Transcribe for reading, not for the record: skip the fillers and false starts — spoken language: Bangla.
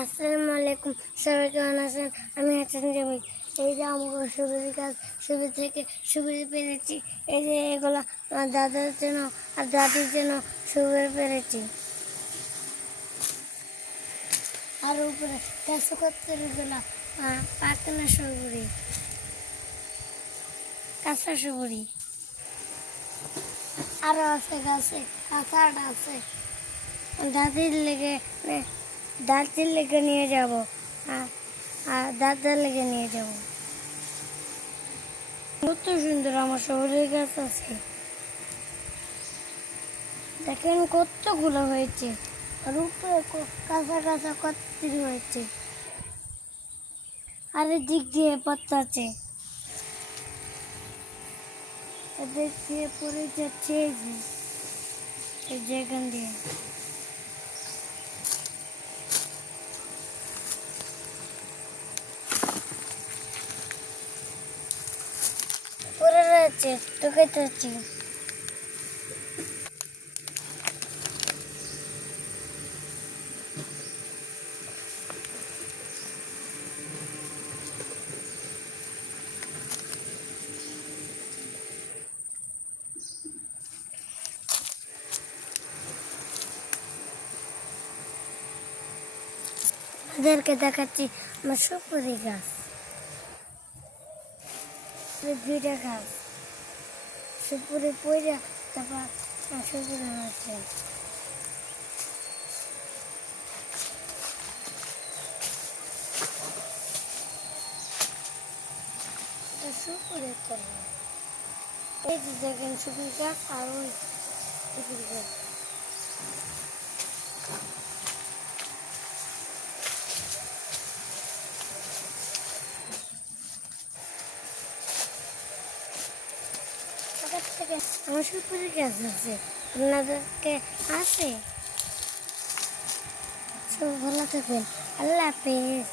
আসসালামু আলাইকুম, সবাই কেমন আছেন? আমি হাসান জামিল। এই যে আমাকে সুবিধি গাছ সুবিধি থেকে সুবিধি পেরেছি। এই যে এগুলো আমার দাদার জন্য আর দাদির জন্য সুবিধি পেরেছি। আর উপরে গাছে করতে গেলো পাকনা সুপুরি, কাঁচা সুপুরি আরও আছে, গাছে কাঁচাটা আছে। দাদির লেগে দাদির লেগে নিয়ে যাব আর দাদার লেগে নিয়ে যাব। কত সুন্দর আমার শহরের গাছ আছে, দেখেন কতগুলো হয়েছে। আর উপরে কাঁচা কাঁচা কতটি হয়েছে। আর দিক দিয়ে পাতা আছে, এদের দিয়ে পড়ে যাচ্ছে এই যে এখান দিয়ে। পড়ে রয়েছে তোকে যাচ্ছি। ওদেরকে দেখাচ্ছি আমার সুপুরি গাছ, দুইটা গাছ সুপুরি পড়ে তারপর সুপুরি হচ্ছে। সুপুরি করবো এই যে দেখেন সুপুরি গাছ আর ওই সুপুরি গাছ। আমার সুপুরি গাছ আছে, আপনাদেরকে আছে। সব ভালো থাকবেন, আল্লাহ হাফেজ।